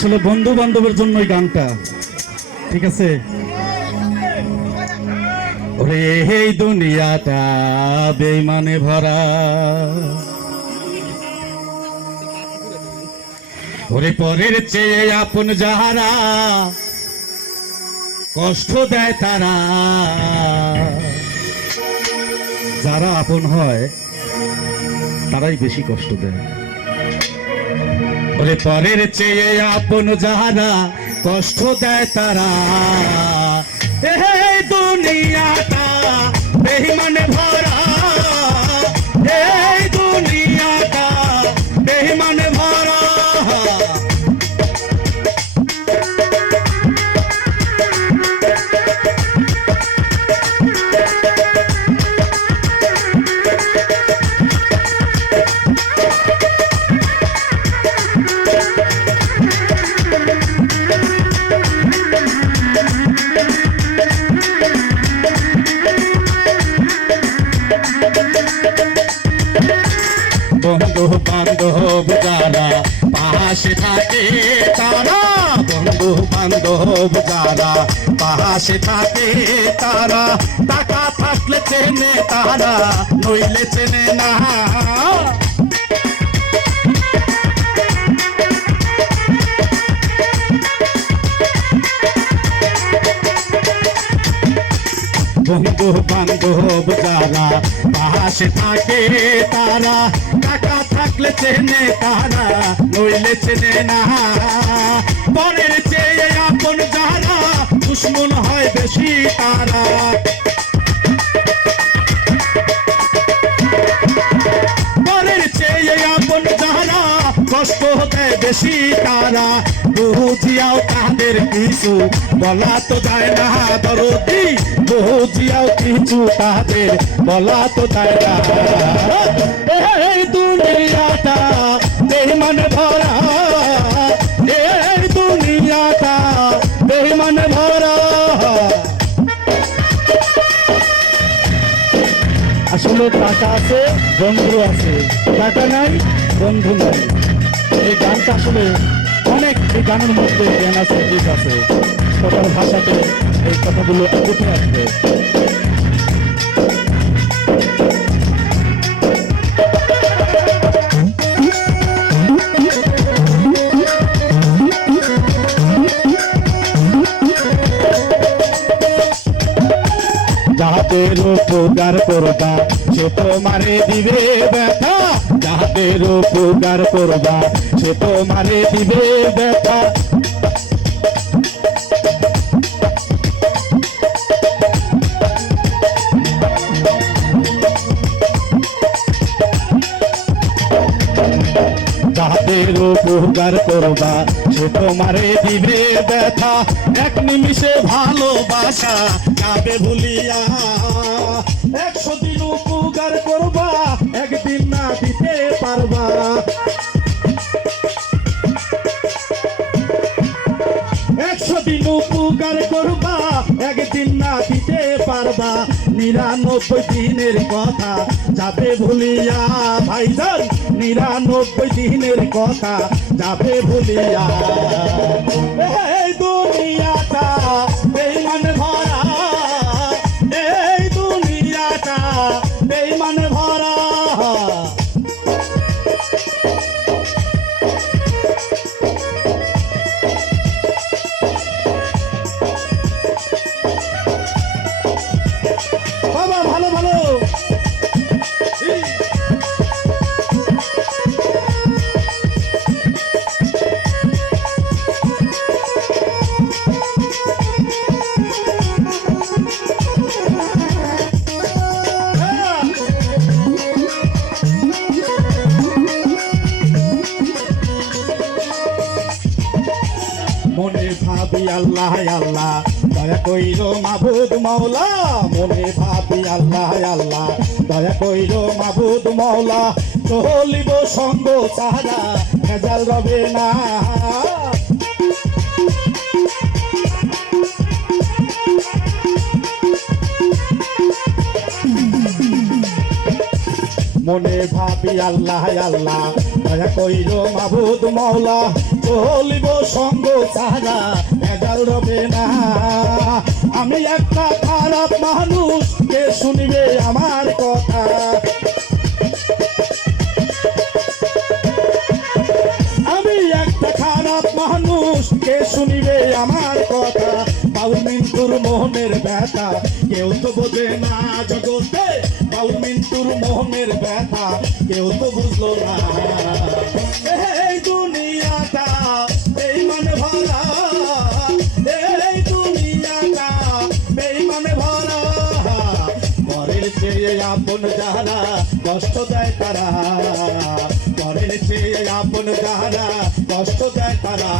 আসলে বন্ধু বান্ধবের জন্য গানটা। ঠিক আছে? ওরে, এই দুনিয়াটা বেইমানে ভরা। ওরে, পরের চেয়ে আপন যাহারা কষ্ট দেয় তারা। যারা আপন হয়, তারাই বেশি কষ্ট দেয়। ওরে পরের চেয়ে আপন যাহারা কষ্ট দেয় তারা। দুনিয়াটা বেহিমানে ভরা। পাশে থাকে তারা বন্ধু বান্ধব যারা। পাশে থাকে তারা, টাকা থাকলে চেনে তারা, নইলে চেনে না। বন্ধু বান্ধব যারা, পাশে থাকে তারা টাকা থাকলে চেনে তারা নইলে চেনে না। পরের চেয়ে আপন যারা দুশ্মন হয় বেশি তারা। কষ্ট দেয় বেশি তারা। বুঝিয়াও তাদের কিছু বলা তো যায় না, দরদি। বুঝিয়াও কিছু তাদের বলা তো যায় না। এই দুনিয়াটা বেমান ভরা। আসলে টাকা আছে, বন্ধু আছে। টাকা নাই, বন্ধু নাই। এই গানটা আসলে অনেক এই গানের মধ্যে জ্ঞান আছে দিক আছে। কথার ভাষাতে এই কথাগুলো উঠে আসবে। যাহাদের উপকার করবা, সে তোমারে দিবে ব্যথা। যাহাদের উপকার করবা, সে তোমারে দিবে ব্যথা। যাহাদের উপকার করবা, সে তোমারে দিবে ব্যথা। এক নিমিষে ভালোবাসা যাবে ভুলিয়া একশো দিন উপকার করবা, একদিন না দিতে পারবা। একশো দিন উপকার করবা, একদিন না দিতে পারবা। নিরানব্বই দিনের কথা যাবে ভুলিয়া ভাইজান, নিরানব্বই দিনের কথা যাবে ভুলিয়া। মনে ভাবি আল্লাহ আল্লাহ। দয়া কইল মাবুদ মৌলা মনে ভাবি আল্লাহ আল্লাহ। দয়া কইল মাবুদ মাওলা, চলিব সঙ্গ সাহারা, ভেজাল রবে না। মনে ভাবি আল্লাহ আল্লাহ, দয়া কইর মাবুদ মৌলা চলিব সঙ্গ সারা ভেজাল রবে না। আমি একটা খারাপ মানুষ, কে শুনিবে আমার কথা? আমি একটা খারাপ মানুষ, কে শুনিবে আমার কথা? বাউল মিন্টুর মোহনের ব্যথা, কেউ তো বোঝে না জগতে। মোহনের ব্যথা, কেউ তো বুঝলো না। এই দুনিয়াটা এই মানে ভরা। এই দুনিয়াটা এই মানে ভরা। পরের চেয়ে আপন যারা কষ্ট দেয় তারা। পরের চেয়ে আপন যারা কষ্ট দেয় তারা।